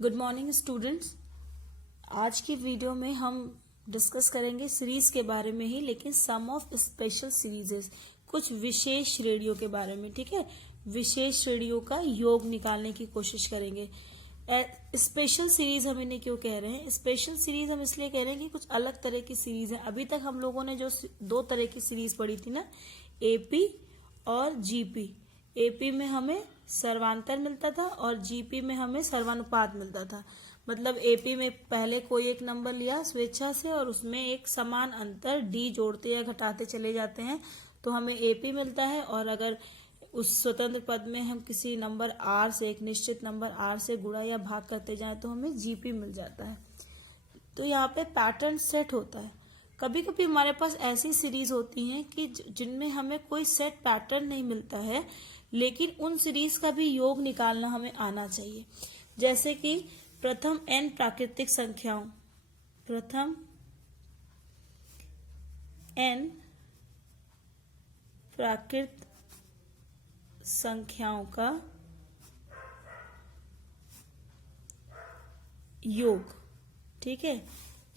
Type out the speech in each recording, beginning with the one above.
Good morning students. आज की video में हम डिस्कस करेंगे सीरीज के बारे में ही, लेकिन सम ऑफ स्पेशल सीरीजेस, कुछ विशेष श्रेणियों के बारे में। ठीक है, विशेष श्रेणियों का योग निकालने की कोशिश करेंगे। स्पेशल सीरीज हम इन्हें क्यों कह रहे हैं? स्पेशल सीरीज हम इसलिए कह रहे हैं कि कुछ अलग तरह की सीरीज है। अभी तक हम लोगों ने जो दो तरह की सीरीज पढ़ी थी ना, एपी और जीपी। एपी में हमें सर्वांतर मिलता था और जीपी में हमें सर्वानुपात मिलता था। मतलब एपी में पहले कोई एक नंबर लिया स्वेच्छा से और उसमें एक समान अंतर डी जोड़ते या घटाते चले जाते हैं तो हमें एपी मिलता है। और अगर उस स्वतंत्र पद में हम किसी नंबर आर से, एक निश्चित नंबर आर से गुणा या भाग करते जाएं तो हमें जीपी मिल जाता है। तो यहाँ पे पैटर्न सेट होता है। कभी कभी हमारे पास ऐसी सीरीज होती हैं कि जिनमें हमें कोई सेट पैटर्न नहीं मिलता है, लेकिन उन सीरीज का भी योग निकालना हमें आना चाहिए। जैसे कि प्रथम n प्राकृतिक संख्याओं, प्रथम n प्राकृत संख्याओं का योग। ठीक है,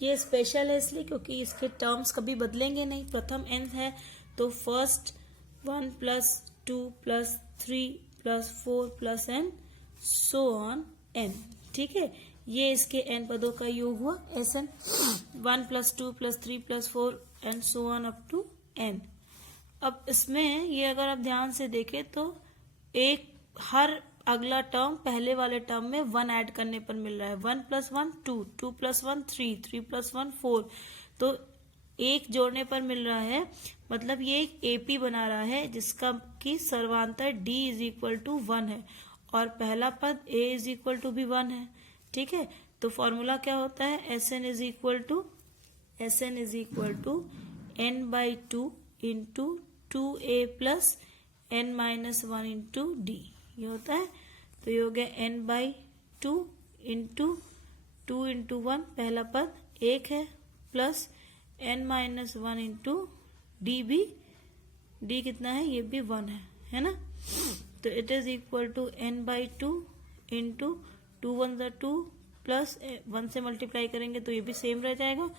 ये स्पेशल है इसलिए क्योंकि इसके टर्म्स कभी बदलेंगे नहीं। प्रथम n है तो first 1 + 2 + 3 + 4 + n so on n। ठीक है, ये इसके n पदों का योग हुआ Sn। 1 + 2 + 3 + 4 and so on up to n। अब इसमें ये अगर आप ध्यान से देखें तो एक हर अगला टर्म पहले वाले टर्म में 1 ऐड करने पर मिल रहा है। 1 + 1 2, 2 + 1 3, 3 + 1 4, तो एक जोड़ने पर मिल रहा है। मतलब ये एक एपी बना रहा है जिसका की सर्वांतर d = 1 है और पहला पद a = भी 1 है। ठीक है, तो फॉर्मूला क्या होता है? Sn = n/2 × 2a + n-1 × d, ये होता है। तो ये हो गया n/2 × 2 × 1, पहला पद 1 है, प्लस n-1 × d भी, d कितना है? ये भी 1 है ना। तो it is equal to n/2 × 2 × 1 = 2 plus 1 से मल्टीप्लाई करेंगे तो ये भी सेम रह जाएगा,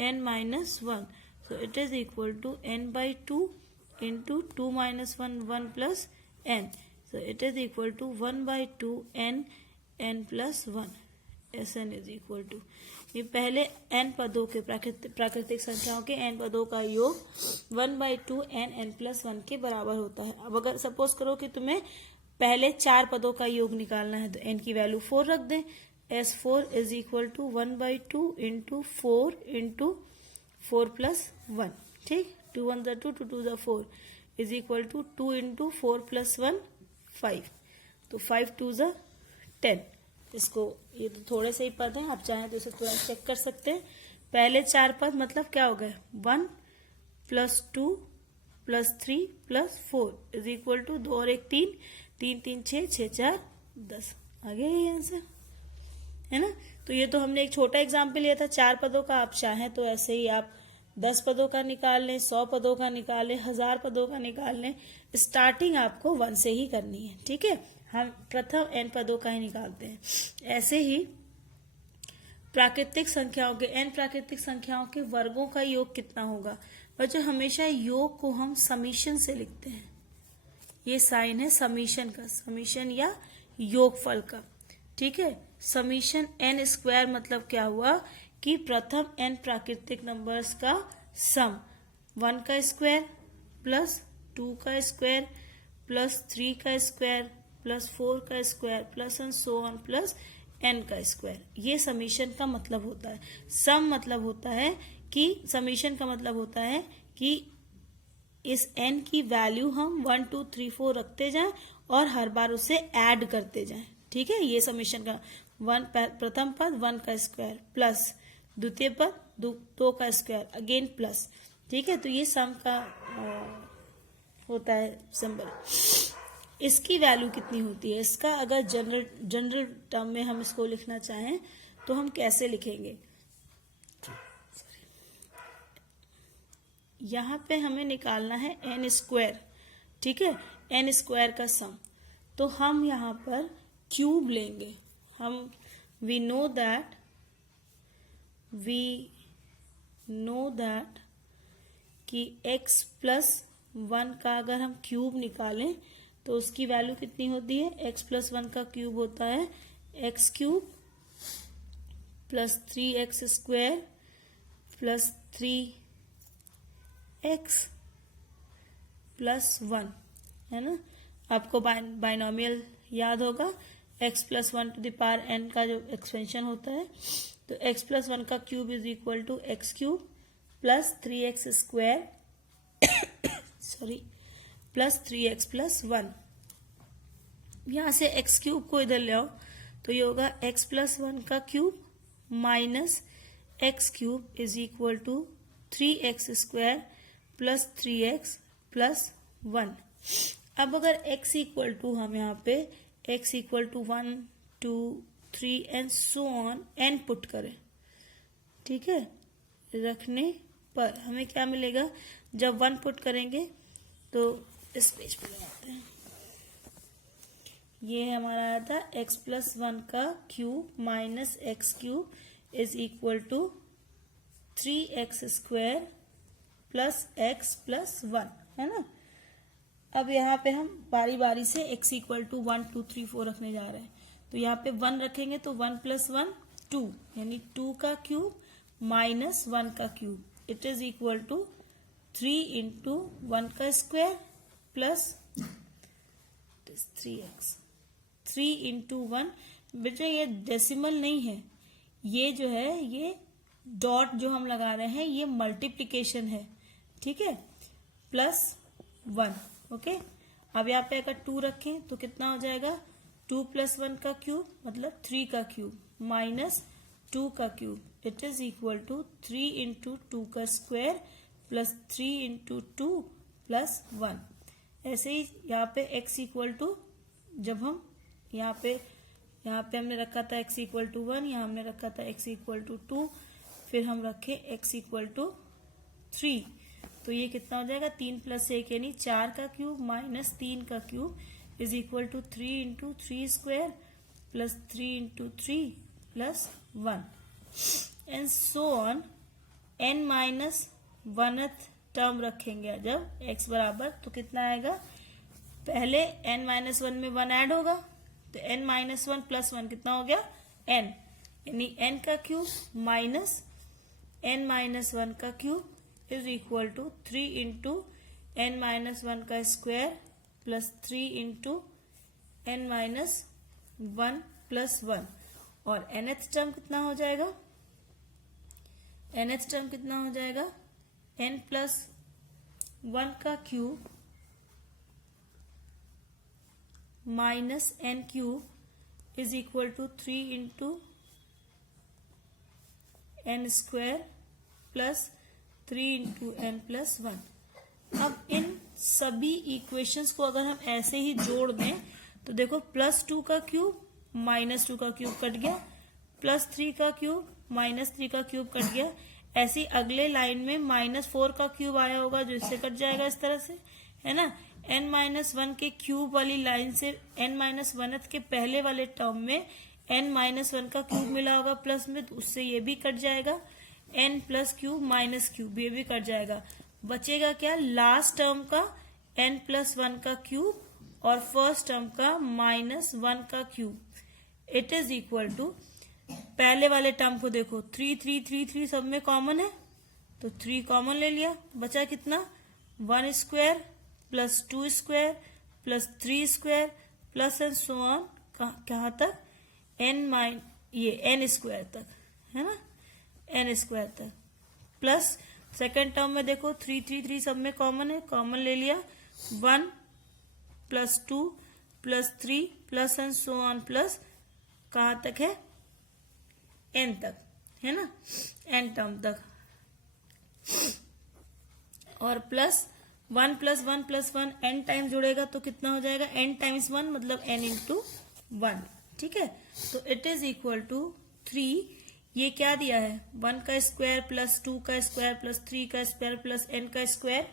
n-1। So it is equal to n/2 × 2 - 1 1 + n। So it is equal to 1/2 n + 1। Sn is equal to, ये पहले n पदों के प्राकृतिक संख्याओं के n पदों का योग 1/2 n + 1 के बराबर होता है। अब अगर सपोज करो कि तुम्हें पहले 4 पदों का योग निकालना है तो n की वैल्यू 4 रख दें। S4 is equal to 1/2 × 4 × 4 + 1। ठीक, 2 × 1 = 2, 2 × 2 = 4 is equal to 2 × 4 + 1 5। तो 5 × 2 = 10। इसको, ये तो थोड़े से ही पद हैं, आप चाहें तो इसे तुरंत चेक कर सकते हैं। पहले 4 पद मतलब क्या हो गए? 1 + 2 + 3 + 4 is equal to 2 और 1 3, 3 3 6, 6 4 10। आ गया ये आंसर, है ना। तो ये तो हमने एक छोटा एग्जाम्पल लिया था 4 पदों का। आप चाहें तो ऐसे ही आप 10 पदों का निकाल लें, 100 पदों का निकाल लें, 1000 पदों का निकाल लें। स्टार्टिंग आपको 1 से ही करनी है। ठीक है, हम प्रथम n पदों का ही निकालते हैं। ऐसे ही प्राकृतिक संख्याओं के, n प्राकृतिक संख्याओं के वर्गों का योग कितना होगा? बच्चों, हमेशा योग को हम समीशन से लिखते हैं। ये साइन है समीशन का, समीशन या योगफल का। ठीक है, समीशन n² मतलब क्या हुआ कि प्रथम n प्राकृतिक नंबर्स का सम 1 का स्क्वायर प्लस 2 का स्क्वायर प्लस 3 का स्क्वायर प्लस 4 का square plus and so on plus n का स्क्वायर। ये समीशन का मतलब होता है। सम मतलब होता है कि, समीशन का मतलब होता है कि इस n की वैल्यू हम 1 2 3 4 रखते जाएं और हर बार उसे ऐड करते जाएं। ठीक है, ये समीशन का प्रथम पद 1 का स्क्वायर प्लस द्वितीय पद 2 का स्क्वायर अगेन प्लस। ठीक है, तो ये सम का होता है सिंबल। इसकी वैल्यू कितनी होती है? इसका अगर जनरल टर्म में हम इसको लिखना चाहें तो हम कैसे लिखेंगे? यहाँ पे हमें निकालना है n²। ठीक है, n² का सम। तो हम यहाँ पर क्यूब लेंगे। हम we know that कि x प्लस 1 का अगर हम क्यूब निकालें तो उसकी वैल्यू कितनी होती है? x प्लस 1 का क्यूब होता है x cube plus 3x square plus 3x plus 1, है ना। आपको बाइनोमियल याद होगा, x plus 1 to the power n का जो एक्सपेंशन होता है, तो x प्लस 1 का cube is equal to x cube plus 3x square plus 3x plus 1। यहां से x क्यूब को इधर ले आओ तो ये होगा x प्लस 1 का cube minus x cube is equal to 3x square plus 3x plus 1। अब अगर x इक्वल टू हम यहाँ पे x equal to 1 2 3 and so on n put करें, ठीक है, रखने पर हमें क्या मिलेगा? जब 1 पुट करेंगे तो इस पेज पे लगाते हैं, ये हमारा आया था x प्लस 1 का cube minus X cube is equal to 3x square plus x plus 1, है ना। अब यहाँ पे हम बारी बारी से x इक्वल टू 1 2 3 4 रखने जा रहे हैं, तो यहाँ पे 1 रखेंगे तो 1 प्लस 1 2, यानी 2 का क्यूब माइनस 1 का cube, it is equal to 3 into 1 का स्क्वायर प्लस 3x, 3 इंटू 1। बेटा ये डेसिमल नहीं है, ये जो है ये डॉट जो हम लगा रहे हैं ये मल्टीप्लिकेशन है, ठीक है, प्लस 1, ओके। अब यहाँ पे अगर 2 रखें तो कितना हो जाएगा? 2 प्लस 1 का क्यूब मतलब 3 का क्यूब माइनस 2 का cube, it is equal to 3 into 2 का स्क्वायर प्लस 3 इंटू 2 प्लस 1। ऐसे ही यहाँ पे x इक्वल टू, जब हम यहाँ पे हमने रखा था x इक्वल टू 1, यहाँ हमने रखा था x इक्वल टू 2, फिर हम रखे x इक्वल टू 3, तो ये कितना हो जाएगा? 3 प्लस 1 यानी 4 का क्यूब माइनस 3 का cube is equal to 3 into 3 square plus 3 into 3 plus 1 and so on. n minus 1th term रखेंगे जब x बराबर, तो कितना आएगा? पहले n माइनस 1 में 1 ऐड होगा तो n माइनस 1 प्लस 1 कितना हो गया? n, यानी n का क्यूब माइनस n माइनस 1 का cube is equal to 3 into n minus 1 का square plus 3 into n minus 1 plus 1। और nth टर्म कितना हो जाएगा? nth टर्म कितना हो जाएगा? n प्लस 1 का cube minus n cube is equal to 3 into n square plus 3 into n plus 1। अब इन सभी इक्वेशंस को अगर हम ऐसे ही जोड़ दें तो देखो प्लस 2 का क्यूब माइनस 2 का क्यूब कट गया, प्लस 3 का क्यूब माइनस 3 का क्यूब कट गया। ऐसी अगले लाइन में माइनस 4 का क्यूब आया होगा जो इससे कट जाएगा इस तरह से, है ना। n माइनस 1 के क्यूब वाली लाइन से n माइनस 1th के पहले वाले टर्म में n माइनस 1 का क्यूब मिला होगा प्लस में, तो उससे ये भी कट जाएगा, n plus cube minus cube ये भी कट जाएगा। बचेगा क्या? लास्ट टर्म का n प्लस 1 का क्यूब और फर्स्ट टर्म का माइनस 1 का cube, it is equal to, पहले वाले टर्म को देखो 3 3 3 3 सब में कॉमन है तो 3 कॉमन ले लिया, बचा कितना? 1 square plus 2 square plus 3 square plus and so on, कहाँ तक? n स्क्वायर तक, है ना, n स्क्वायर तक। प्लस सेकेंड टर्म में देखो 3 3 3 सब में कॉमन है, कॉमन ले लिया, 1 plus 2 plus 3 plus and so on plus कहाँ तक है? n तक, है ना, n टर्म तक। और plus 1 plus 1 plus 1 n time जुड़ेगा तो कितना हो जाएगा? n टाइम्स 1 मतलब n इंटू 1, ठीक है। तो इट इज इक्वल टू 3, ये क्या दिया है? 1 का स्क्वायर प्लस 2 का स्क्वायर प्लस 3 का स्क्वायर प्लस n का स्क्वायर,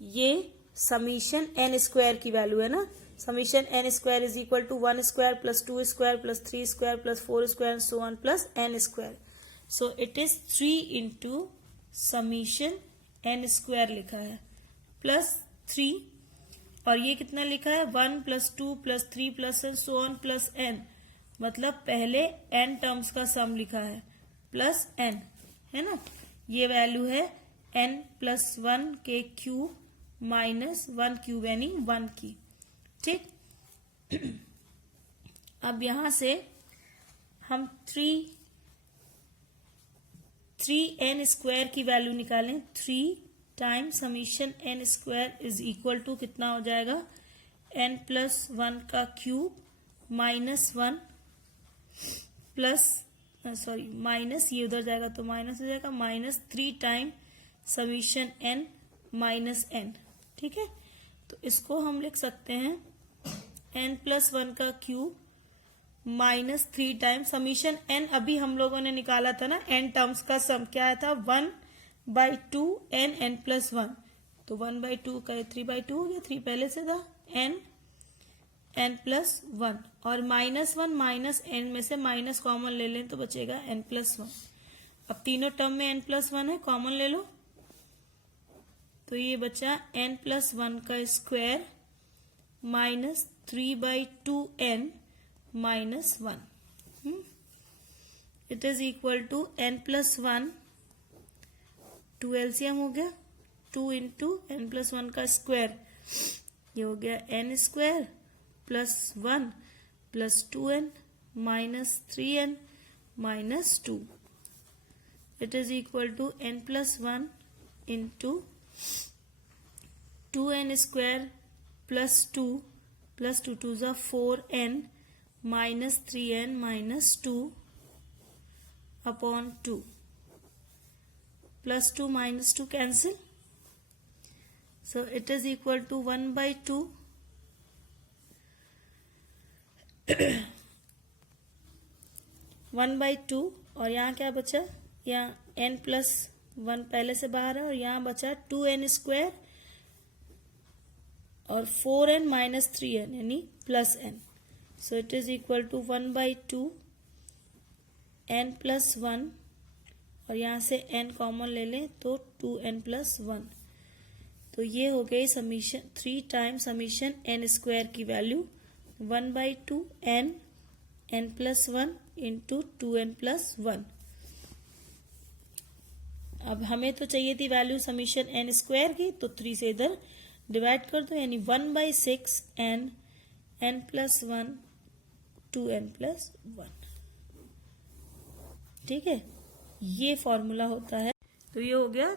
ये समीशन n स्क्वायर की वैल्यू है ना, summation n square is equal to 1 square plus 2 square plus 3 square plus 4 square and so on plus n square. So it is 3 into summation n square लिखा है plus 3, और ये कितना लिखा है 1 plus 2 plus 3 plus n so on plus n, मतलब पहले N terms का सम लिखा है प्लस एन, है ना. ये वैल्यू है एन प्लस 1 के क्यूब माइनस 1 क्यूब यानी 1 की. ठीक. अब यहां से हम 3n स्क्वायर की वैल्यू निकालें. 3 times summation n square is equal to कितना हो जाएगा n प्लस 1 का क्यूब माइनस 1 प्लस माइनस ये उधर जाएगा तो माइनस हो जाएगा minus 3 time summation n minus n. ठीक है, तो इसको हम लिख सकते हैं n प्लस 1 का cube minus 3 time summation n. अभी हम लोगों ने निकाला था ना n टर्म्स का सम क्या था 1/2 n प्लस 1, तो 1/2 का 3/2 हो गया, 3 पहले से था n प्लस 1 और माइनस 1 माइनस n में से माइनस कॉमन ले लें तो बचेगा n प्लस 1. अब तीनों टर्म में n प्लस 1 है, कॉमन ले लो तो ये बचा n प्लस 1 का square minus 3/2n minus 1. It is equal to n plus 1, 2 LCM हो गया 2 इंटू n प्लस 1 का स्क्वायर, ये हो गया n square plus 1 plus 2n minus 3n minus 2. It is equal to n plus 1 into 2n square plus 2 plus 2 2 जा 4n minus 3n minus 2 upon 2. Plus 2 minus 2 cancel, so it is equal to 1/2 1/2. और यहाँ क्या बचा, यहाँ n plus 1 पहले से बाहर है और यहाँ बचा 2n स्क्वायर और 4n माइनस 3n यानी plus n. So it is equal to 1/2 n plus 1 और यहाँ से n कॉमन ले लें तो 2n प्लस 1. तो ये हो गई summation 3 time summation n square की value 1/2 n plus 1 into 2n plus 1. अब हमें तो चाहिए थी वैल्यू समीशन n स्क्वायर की, तो 3 से इधर डिवाइड कर दो यानी 1/6 n प्लस 1 2n प्लस 1. ठीक है, ये फॉर्मूला होता है. तो ये हो गया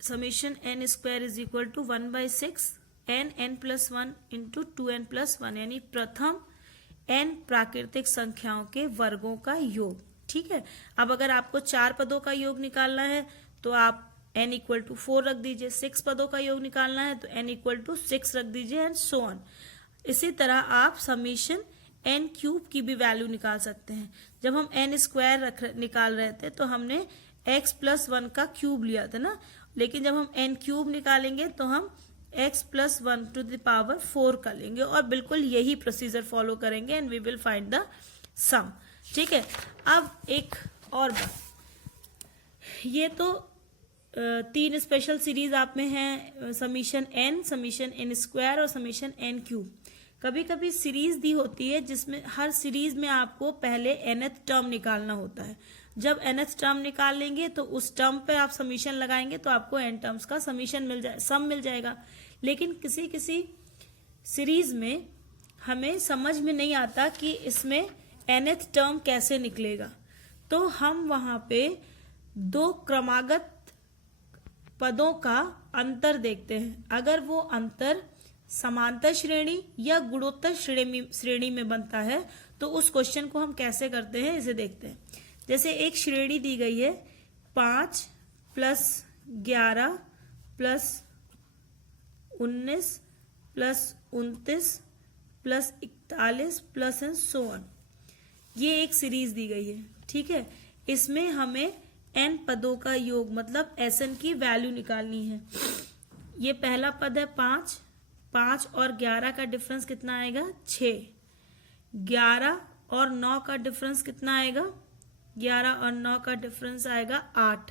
summation n square is equal to 1/6 n plus 1 into 2n plus 1 यानी प्रथम n प्राकृतिक संख्याओं के वर्गों का योग. ठीक है, अब अगर आपको 4 पदों का योग निकालना है तो आप n इक्वल टू 4 रख दीजिए, 6 पदों का योग निकालना है तो n इक्वल टू 6 रख दीजिए एंड सो ऑन. इसी तरह आप समीशन n क्यूब की भी वैल्यू निकाल सकते हैं. जब हम n स्क्वायर निकाल रहे थे तो हमने x प्लस 1 का क्यूब लिया था ना, लेकिन जब हम n क्यूब निकालेंगे तो हम x plus 1 to the power 4 का लेंगे और बिल्कुल यही प्रोसीजर फॉलो करेंगे and we will find the sum. ठीक है, अब एक और बात, ये तो 3 स्पेशल सीरीज आप में है, समीशन n स्क्वायर और समीशन n क्यूब. कभी कभी सीरीज दी होती है जिसमें हर सीरीज में आपको पहले nth टर्म निकालना होता है. जब nth टर्म निकाल लेंगे तो उस टर्म पे आप समीशन लगाएंगे तो आपको n टर्म्स का सम मिल जाएगा. लेकिन किसी किसी सीरीज में हमें समझ में नहीं आता कि इसमें nth टर्म कैसे निकलेगा, तो हम वहां पे 2 क्रमागत पदों का अंतर देखते हैं. अगर वो अंतर समांतर श्रेणी या गुणोत्तर श्रेणी में बनता है तो उस क्वेश्चन को हम कैसे करते हैं इसे देखते हैं. जैसे एक श्रेणी दी गई है 5 plus 11 plus 19 plus 29 plus 41 plus and so on. ये एक सीरीज दी गई है. ठीक है, इसमें हमें n पदों का योग मतलब Sn की वैल्यू निकालनी है. ये पहला पद है 5, 5 और 11 का डिफरेंस कितना आएगा 6। 11 और 9 का डिफरेंस कितना आएगा 11 और 9 का डिफरेंस आएगा 8,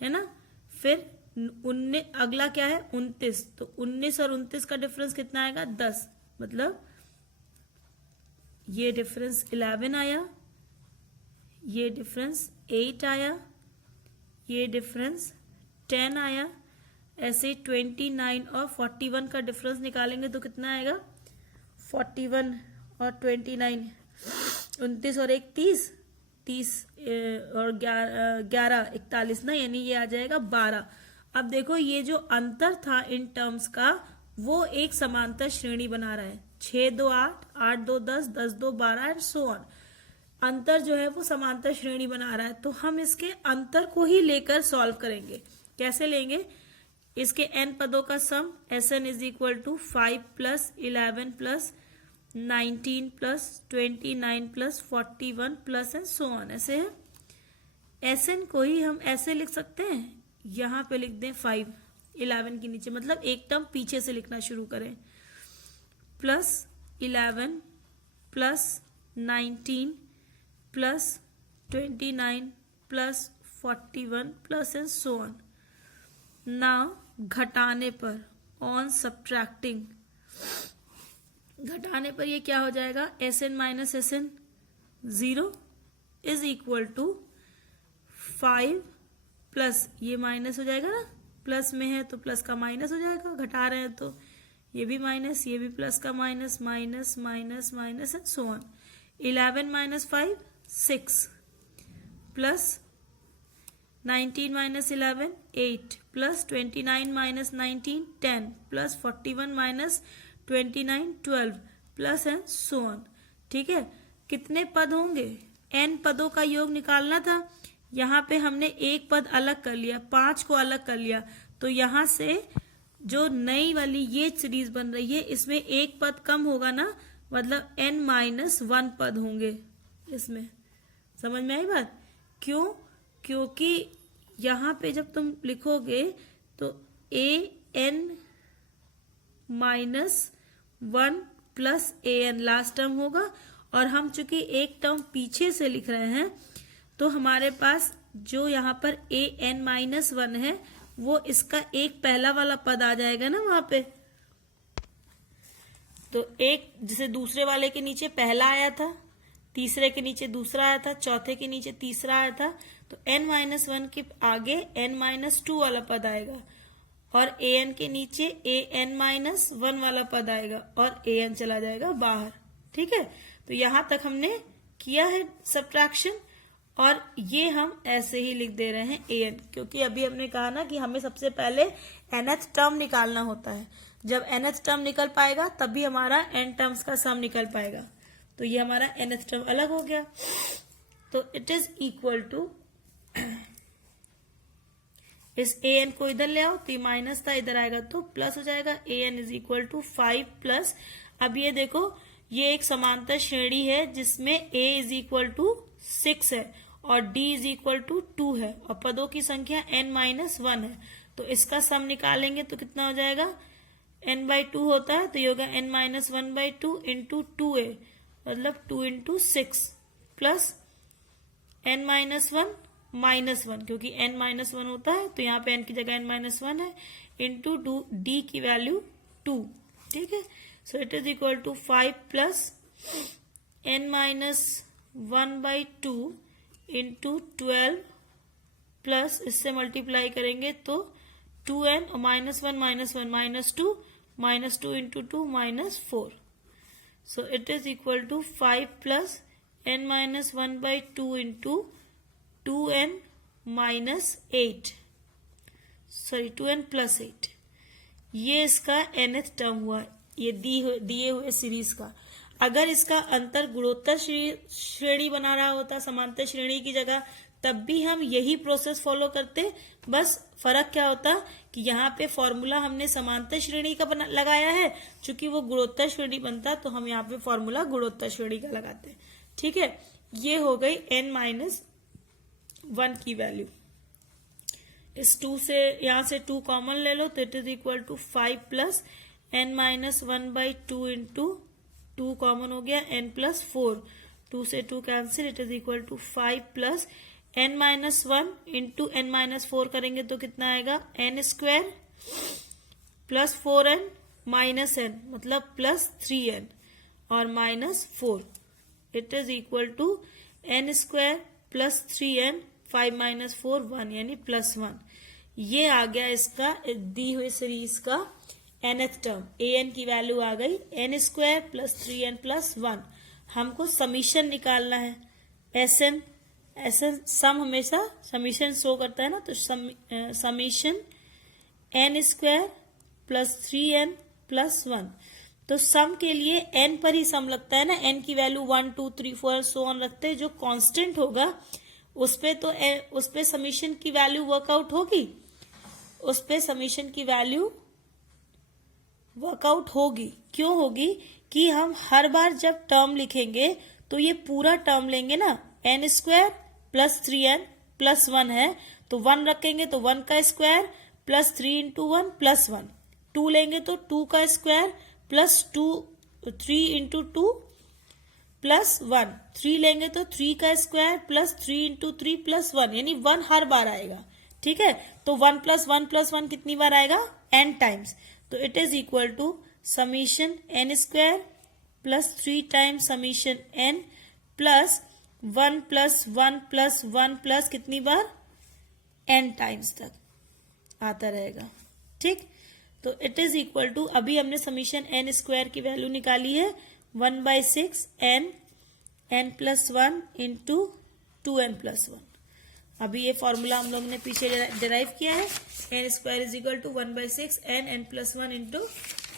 है ना। फिर 19, अगला क्या है 29, तो 19 और 29 का डिफरेंस कितना आएगा 10, मतलब ये डिफरेंस 11 आया, ये डिफरेंस 8 आया, ये डिफरेंस 10 आया। ऐसे 29 और 41 का डिफरेंस निकालेंगे तो कितना आएगा 41 और 29, 29 और 1 30, 30 और 11 41 ना, यानी ये आ जाएगा 12। अब देखो ये जो अंतर था इन टर्म्स का वो एक समांतर श्रेणी बना रहा है। 6 2 8, 8 2 10, 10 2 12 एंड सो ऑन। अंतर जो है वो समांतर श्रेणी बना रहा है, तो हम इसके अंतर को ही लेकर सॉल्व करेंगे। कैसे लेंगे, इसके n पदों का sum Sn is equal to 5 plus 11 plus 19 plus 29 plus 41 plus and so on, ऐसे है। Sn को ही हम ऐसे लिख सकते हैं, यहाँ पे लिख दें 5 11 के नीचे, मतलब एक टर्म पीछे से लिखना शुरू करें, plus 11 plus 19 plus 29 plus 41 plus and so on. Now घटाने पर, ऑन सब्ट्रैक्टिंग, घटाने पर ये क्या हो जाएगा Sn minus Sn 0 is equal to 5 plus, ये माइनस हो जाएगा ना, प्लस में है तो प्लस का माइनस हो जाएगा, घटा रहे हैं तो ये भी माइनस, ये भी प्लस का minus, minus minus minus and so on. 11 minus 5 6 plus 19 minus 11 8 plus 29 minus 19 10 plus 41 minus 29 12 plus and so on. ठीक है, कितने पद होंगे, n पदों का योग निकालना था। यहाँ पे हमने एक पद अलग कर लिया, 5 को अलग कर लिया, तो यहाँ से जो नई वाली ये सीरीज बन रही है इसमें एक पद कम होगा ना, मतलब n माइनस 1 पद होंगे इसमें। समझ में आई बात, क्यों, क्योंकि यहाँ पे जब तुम लिखोगे तो an minus 1 plus an last term होगा, और हम चूंकि एक टर्म पीछे से लिख रहे हैं तो हमारे पास जो यहाँ पर an माइनस 1 है वो इसका एक पहला वाला पद आ जाएगा ना वहां पे। तो एक जैसे दूसरे वाले के नीचे पहला आया था, तीसरे के नीचे दूसरा आया था, चौथे के नीचे तीसरा आया था, तो n माइनस 1 के आगे n माइनस 2 वाला पद आएगा, और an के नीचे an माइनस 1 वाला पद आएगा, और an चला जाएगा बाहर। ठीक है, तो यहां तक हमने किया है सब्ट्रैक्शन, और ये हम ऐसे ही लिख दे रहे हैं an, क्योंकि अभी हमने कहा ना कि हमें सबसे पहले nth टर्म निकालना होता है। जब nth टर्म निकल पाएगा तभी हमारा n टर्म्स का सम निकल पाएगा। तो ये हमारा nth टर्म अलग हो गया, तो इट इज इक्वल टू, इस an को इधर ले आओ तो ये माइनस था, इधर आएगा तो प्लस हो जाएगा। an is equal to 5 plus, अब ये देखो ये एक समांतर श्रेणी है जिसमें a इज इक्वल टू 6 है और d इज इक्वल टू 2 है, और पदों की संख्या n माइनस 1 है, तो इसका सम निकालेंगे तो कितना हो जाएगा, n बाई 2 होता है तो ये होगा n minus 1 by 2 into 2a, मतलब 2 into 6 plus n minus 1 minus 1, क्योंकि n माइनस 1 होता है तो यहाँ पे n की जगह n माइनस 1 है, इंटू d की वैल्यू 2। ठीक है, so it is equal to 5 plus n minus 1 by 2 into 12 plus इससे मल्टीप्लाई करेंगे तो 2n और minus 1 minus 2 into 2 minus 4। So it is equal to 5 plus n minus 1 by 2 into 2n minus 8, sorry 2n plus 8, ये इसका nth term हुआ, ये दिए हुए सीरीज का। अगर इसका अंतर गुणोत्तर श्रेणी बना रहा होता समांतर श्रेणी की जगह, तब भी हम यही प्रोसेस फॉलो करते, बस फर्क क्या होता कि यहाँ पे फॉर्मूला हमने समांतर श्रेणी का लगाया है, चूंकि वो गुणोत्तर श्रेणी बनता तो हम यहाँ पे फॉर्मूला गुणोत्तर श्रेणी का लगाते। ठीक है, ये हो गई n माइनस 1 की वैल्यू। इस 2 से यहाँ से 2 कॉमन ले लो तो it is equal to 5 plus n minus 1/2 into 2 common हो गया n प्लस 4, 2 से 2 cancel, it is equal to 5 plus n minus 1 into n minus 4 करेंगे तो कितना आएगा n square plus 4n minus n मतलब प्लस 3n और minus 4, it is equal to n square plus 3n 5 minus 4 1 यानी plus 1। ये आ गया इसका दी हुई सीरीज का nth टर्म, an की वैल्यू आ गई n square plus 3n plus 1। हमको समीशन निकालना है, एसएन सम हमेशा समीशन शो करता है ना, तो summation n square plus 3n plus 1। तो सम के लिए n पर ही सम लगता है ना, n की वैल्यू 1 2 3 4 सो ऑन रखते हैं, जो कांस्टेंट होगा उस पे समीशन की वैल्यू वर्कआउट होगी, उस पे समीशन की वैल्यू वर्कआउट होगी। क्यों होगी कि हम हर बार जब टर्म लिखेंगे तो ये पूरा टर्म लेंगे ना, n square plus 3n plus 1 है तो 1 रखेंगे तो 1 का स्क्वायर प्लस 3 इंटू 1 प्लस 1, 2 लेंगे तो 2 का स्क्वायर प्लस 3 इंटू 2 प्लस 1, 3 लेंगे तो 3 का स्क्वायर प्लस 3 इंटू 3 प्लस 1 यानी 1 हर बार आएगा। ठीक है, तो 1 प्लस 1 प्लस 1 कितनी बार आएगा n टाइम्स, तो it is equal to summation n square plus 3 times summation n plus 1 plus 1 plus 1 plus कितनी बार n टाइम्स तक आता रहेगा। ठीक, तो इट इज इक्वल टू, अभी हमने समीशन n स्क्वायर की वैल्यू निकाली है 1/6 n plus 1 into 2n plus 1। अभी ये फॉर्मूला हम लोग ने पीछे डिराइव किया है, n square is equal to 1/6 n plus 1 into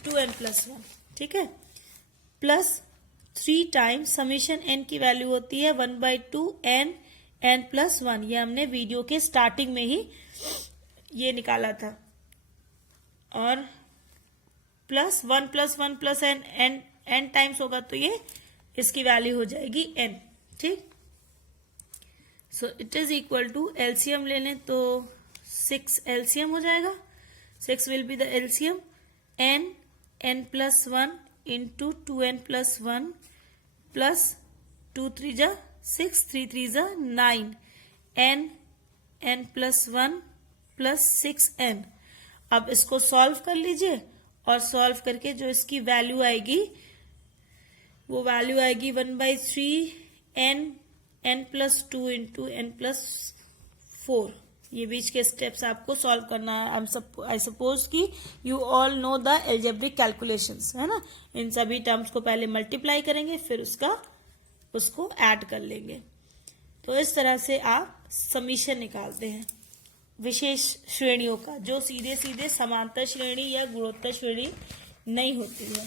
2n plus 1। ठीक है, प्लस 3 टाइम्स समीशन n की वैल्यू होती है 1/2 n प्लस 1। ये हमने वीडियो के स्टार्टिंग में ही ये निकाला था, और plus 1 plus 1 plus n times होगा तो ये इसकी वैल्यू हो जाएगी n। ठीक, so it is equal to LCM लेने तो 6 एलसीएम हो जाएगा, 6 will be the LCM n plus 1 into 2n plus 1 plus 2 3 जा 6 3 3 जा 9 n प्लस 1 प्लस 6n। अब इसको सॉल्व कर लीजिए और सॉल्व करके जो इसकी वैल्यू आएगी वो वैल्यू आएगी 1/3 n plus 2 into n plus 4। ये बीच के स्टेप्स आपको सॉल्व करना है। आई सपोज कि you all know the algebraic calculations, है ना। इन सभी टर्म्स को पहले मल्टीप्लाई करेंगे फिर उसको ऐड कर लेंगे। तो इस तरह से आप समीशन निकालते हैं विशेष श्रेणियों का, जो सीधे सीधे समांतर श्रेणी या गुणोत्तर श्रेणी नहीं होती है।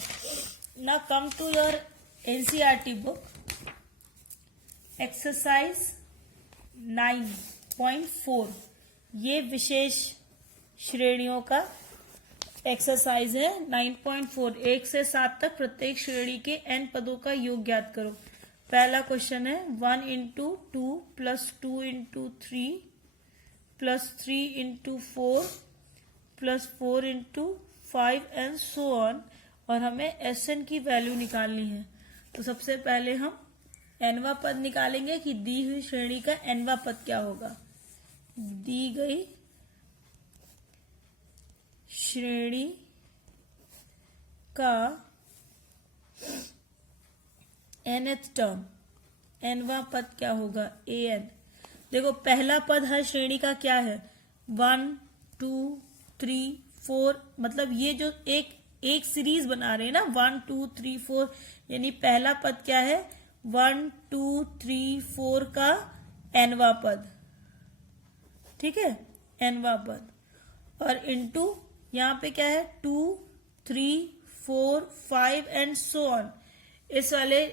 Now come to your NCERT book, exercise 9.4। ये विशेष श्रेणियों का एक्सरसाइज है 9.4। 1 से 7 तक प्रत्येक श्रेणी के n पदों का योग ज्ञात करो। पहला क्वेश्चन है 1 into 2 plus 2 into 3 plus 3 into 4 plus 4 into 5 and so on, और हमें एसएन की वैल्यू निकालनी है। तो सबसे पहले हम एनवा पद निकालेंगे कि दी हुई श्रेणी का एनवा पद क्या होगा। दी गई श्रेणी का nth टर्म एनवा पद क्या होगा, an। देखो पहला पद हर श्रेणी का क्या है 1 2 3 4, मतलब ये जो एक सीरीज बना रहे हैं ना 1 2 3 4, यानी पहला पद क्या है 1 2 3 4 का एनवा पद। ठीक है, एनवा पद, और इनटू यहाँ पे क्या है 2 3 4 5 एंड सो ऑन, इस वाले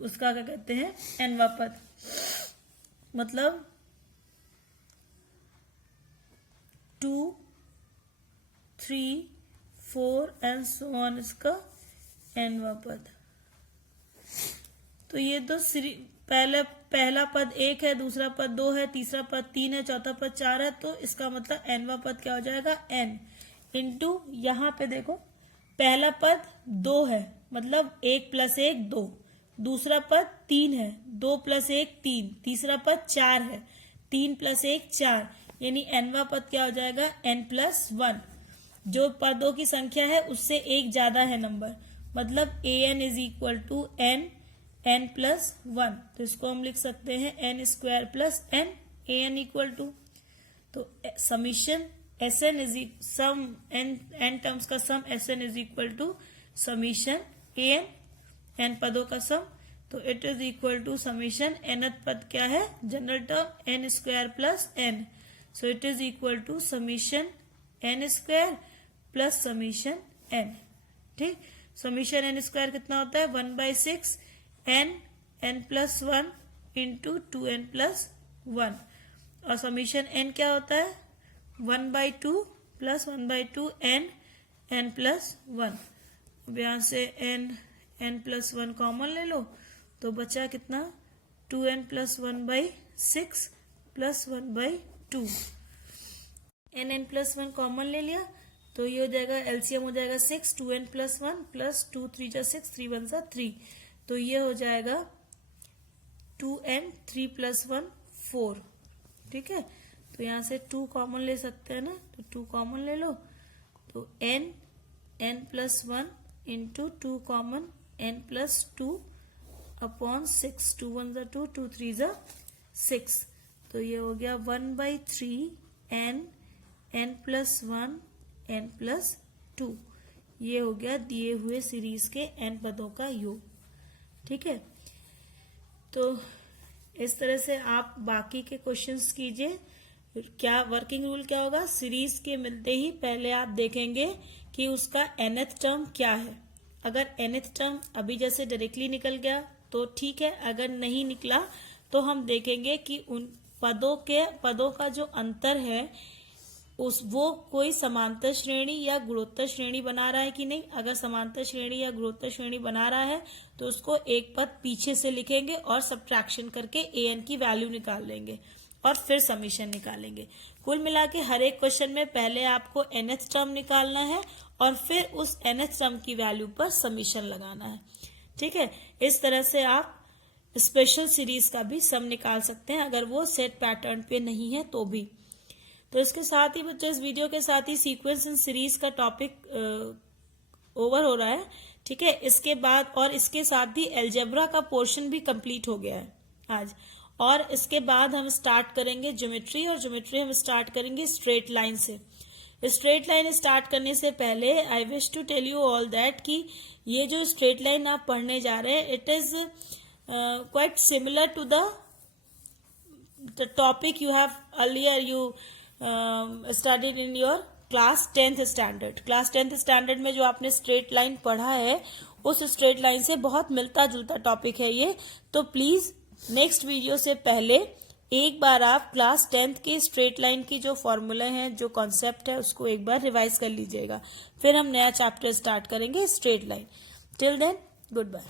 उसका क्या कहते हैं एनवा पद, मतलब 2 3 4 एंड सो ऑन इसका एनवा पद। तो ये तो पहला पद 1 है, दूसरा पद 2 है, तीसरा पद 3 है, चौथा पद 4 है, तो इसका मतलब एनवा पद क्या हो जाएगा n इंटू यहाँ पे देखो पहला पद 2 है, मतलब 1 + 1 2। दूसरा पद 3 है, 2 + 1 3। तीसरा पद 4 है, 3 + 1 4। यानी nवां पद क्या हो जाएगा, n+1। जो पदों की संख्या है उससे एक ज्यादा है नंबर, मतलब an = n+1। तो इसको हम लिख सकते हैं n² + n, an = तो summation Sn sum n terms का sum Sn = summation an, n पदों का सम। तो it is equal to summation nth पद क्या है, general term n² + n। So it is equal to summation n² + summation n। ठीक, summation n² कितना होता है, 1/6 n+1 × 2n+1। और समीशन n क्या होता है, 1/2 + 1/2 n+1। अब यहाँ से n+1 कॉमन ले लो, तो बचा कितना, 2n+1/6 + 1/2। n+1 कॉमन ले लिया तो ये हो जाएगा, एलसीएम हो जाएगा 6, 2n+1 + 2 3 × 6 3 1 3। तो ये हो जाएगा 2n 3 + 1 4। ठीक है, तो यहाँ से 2 कॉमन ले सकते हैं ना, तो 2 कॉमन ले लो, तो n+1 × 2 कॉमन n+2 / 6। 2 1 = 2, 2 3 = 6। तो ये हो गया 1/3 n+1 n+2। ये हो गया दिए हुए सीरीज के n पदों का योग। ठीक है, तो इस तरह से आप बाकी के क्वेश्चंस कीजिए। क्या वर्किंग रूल क्या होगा, सीरीज के मिलते ही पहले आप देखेंगे कि उसका nth टर्म क्या है। अगर nth टर्म अभी जैसे डायरेक्टली निकल गया तो ठीक है, अगर नहीं निकला तो हम देखेंगे कि उन पदों का जो अंतर है वो कोई समांतर श्रेणी या गुणोत्तर श्रेणी बना रहा है कि नहीं। अगर समांतर श्रेणी या गुणोत्तर श्रेणी बना रहा है तो उसको एक पद पीछे से लिखेंगे और सब्ट्रैक्शन करके an की वैल्यू निकाल लेंगे और फिर समीशन निकालेंगे। कुल मिला के हर एक क्वेश्चन में पहले आपको nth टर्म निकालना है और फिर उस nth टर्म की वैल्यू पर समीशन लगाना है। ठीक है, इस तरह से आप स्पेशल सीरीज का भी सम निकाल सकते हैं अगर वो सेट पैटर्न पे नहीं है तो भी। तो इसके साथ ही बच्चों, इस वीडियो के साथ ही सीक्वेंस एंड सीरीज का टॉपिक ओवर हो रहा है। ठीक है, इसके बाद और इसके साथ ही अलजेब्रा का पोर्शन भी कंप्लीट हो गया है आज। और इसके बाद हम स्टार्ट करेंगे ज्योमेट्री, और ज्योमेट्री हम स्टार्ट करेंगे स्ट्रेट लाइन से। स्ट्रेट लाइन स्टार्ट करने से पहले I wish to tell you all that कि ये जो स्ट्रेट लाइन आप पढ़ने जा रहे हैं, it is quite similar to the topic you have earlier you studied in your class 10th standard. Class 10th standard में जो आपने स्ट्रेट लाइन पढ़ा है उस स्ट्रेट लाइन से बहुत मिलता जुलता टॉपिक है ये। तो प्लीज नेक्स्ट वीडियो से पहले एक बार आप क्लास 10th की स्ट्रेट लाइन की जो फॉर्मूला है, जो कॉन्सेप्ट है, उसको एक बार रिवाइज कर लीजिएगा। फिर हम नया चैप्टर स्टार्ट करेंगे straight line. Till then, good bye.